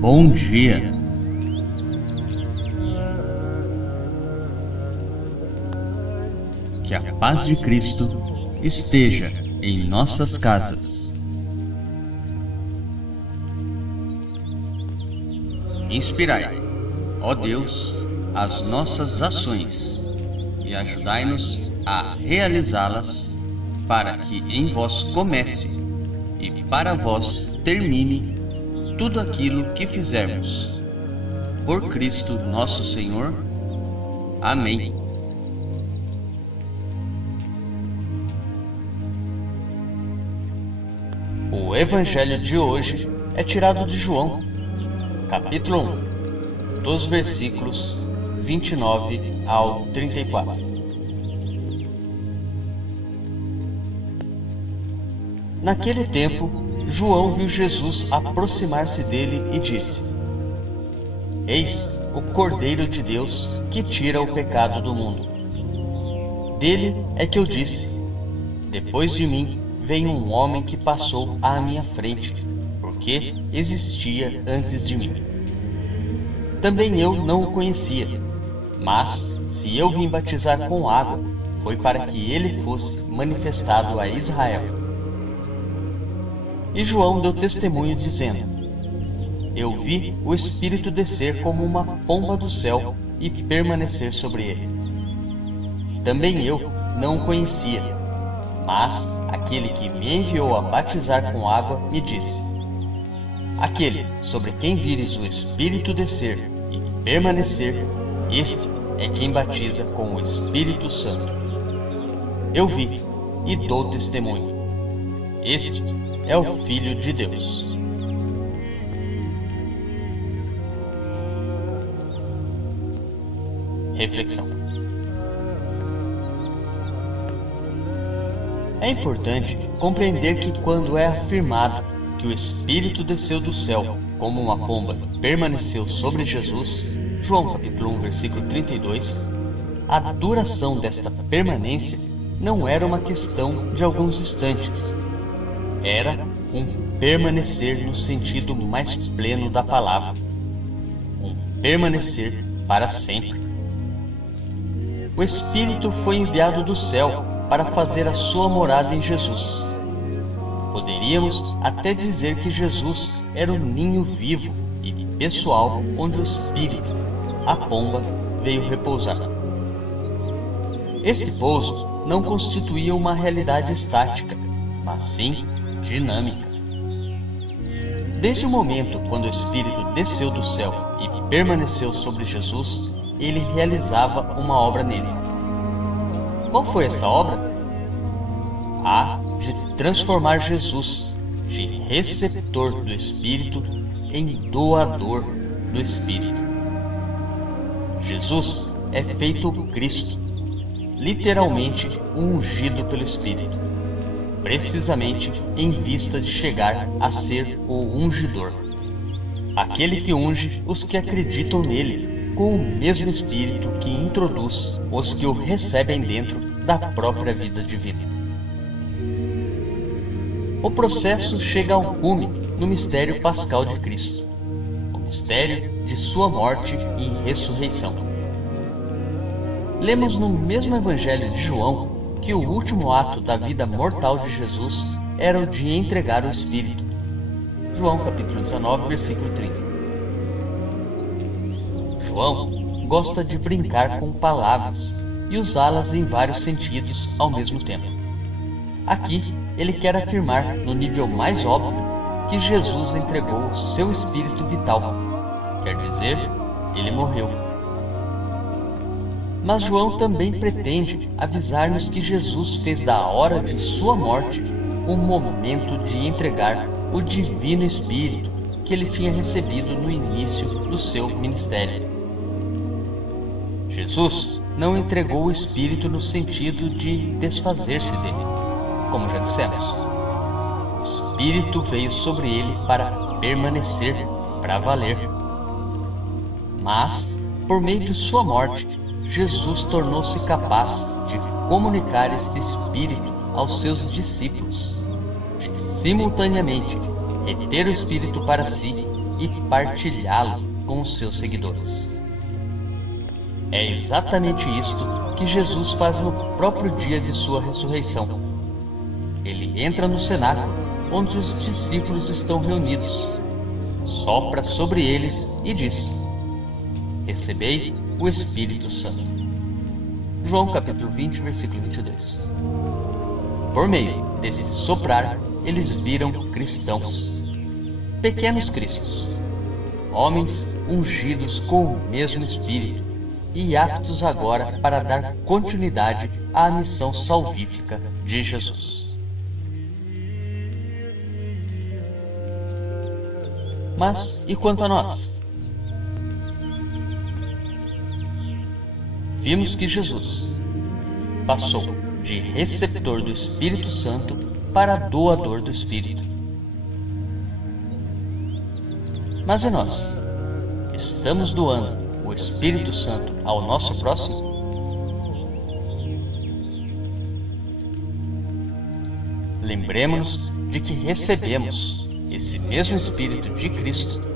Bom dia. Que a paz de Cristo esteja em nossas casas. Inspirai, ó Deus, as nossas ações e ajudai-nos a realizá-las, para que em vós comece e para vós termine tudo aquilo que fizermos. Por Cristo nosso Senhor. Amém. O Evangelho de hoje é tirado de João, capítulo 1, dos versículos 29 ao 34. Naquele tempo, João viu Jesus aproximar-se dele e disse: Eis o Cordeiro de Deus que tira o pecado do mundo. Dele é que eu disse: depois de mim vem um homem que passou à minha frente, porque existia antes de mim. Também eu não o conhecia, mas se eu vim batizar com água, foi para que ele fosse manifestado a Israel. E João deu testemunho dizendo: eu vi o Espírito descer como uma pomba do céu e permanecer sobre ele. Também eu não o conhecia, mas aquele que me enviou a batizar com água me disse: aquele sobre quem vires o Espírito descer e permanecer, este é quem batiza com o Espírito Santo. Eu vi e dou testemunho: este é o Filho de Deus. Reflexão. É importante compreender que quando é afirmado que o Espírito desceu do céu como uma pomba e permaneceu sobre Jesus, João capítulo 1, versículo 32, a duração desta permanência não era uma questão de alguns instantes. Era um permanecer no sentido mais pleno da palavra, um permanecer para sempre. O Espírito foi enviado do céu para fazer a sua morada em Jesus. Poderíamos até dizer que Jesus era o ninho vivo e pessoal onde o Espírito, a pomba, veio repousar. Este pouso não constituía uma realidade estática, mas sim dinâmica. Desde o momento quando o Espírito desceu do céu e permaneceu sobre Jesus, ele realizava uma obra nele. Qual foi esta obra? A de transformar Jesus, de receptor do Espírito, em doador do Espírito. Jesus é feito o Cristo, literalmente ungido pelo Espírito, precisamente em vista de chegar a ser o ungidor, aquele que unge os que acreditam nele com o mesmo Espírito que introduz os que o recebem dentro da própria vida divina. O processo chega ao cume no mistério pascal de Cristo, o mistério de sua morte e ressurreição. Lemos no mesmo Evangelho de João que o último ato da vida mortal de Jesus era o de entregar o Espírito. João capítulo 19, versículo 30. João gosta de brincar com palavras e usá-las em vários sentidos ao mesmo tempo. Aqui, ele quer afirmar, no nível mais óbvio, que Jesus entregou o seu espírito vital. Quer dizer, ele morreu. Mas João também pretende avisar-nos que Jesus fez da hora de sua morte um momento de entregar o Divino Espírito que ele tinha recebido no início do seu ministério. Jesus não entregou o Espírito no sentido de desfazer-se dele, como já dissemos. O Espírito veio sobre ele para permanecer, para valer. Mas, por meio de sua morte, Jesus tornou-se capaz de comunicar este Espírito aos seus discípulos, de simultaneamente reter o Espírito para si e partilhá-lo com os seus seguidores. É exatamente isto que Jesus faz no próprio dia de sua ressurreição. Ele entra no cenáculo onde os discípulos estão reunidos, sopra sobre eles e diz: recebei o Espírito Santo. João capítulo 20, versículo 22. Por meio desse soprar, eles viram cristãos, pequenos cristos, homens ungidos com o mesmo Espírito e aptos agora para dar continuidade à missão salvífica de Jesus. Mas e quanto a nós? Vimos que Jesus passou de receptor do Espírito Santo para doador do Espírito. Mas e nós? Estamos doando o Espírito Santo ao nosso próximo? Lembremos-nos de que recebemos esse mesmo Espírito de Cristo Christ.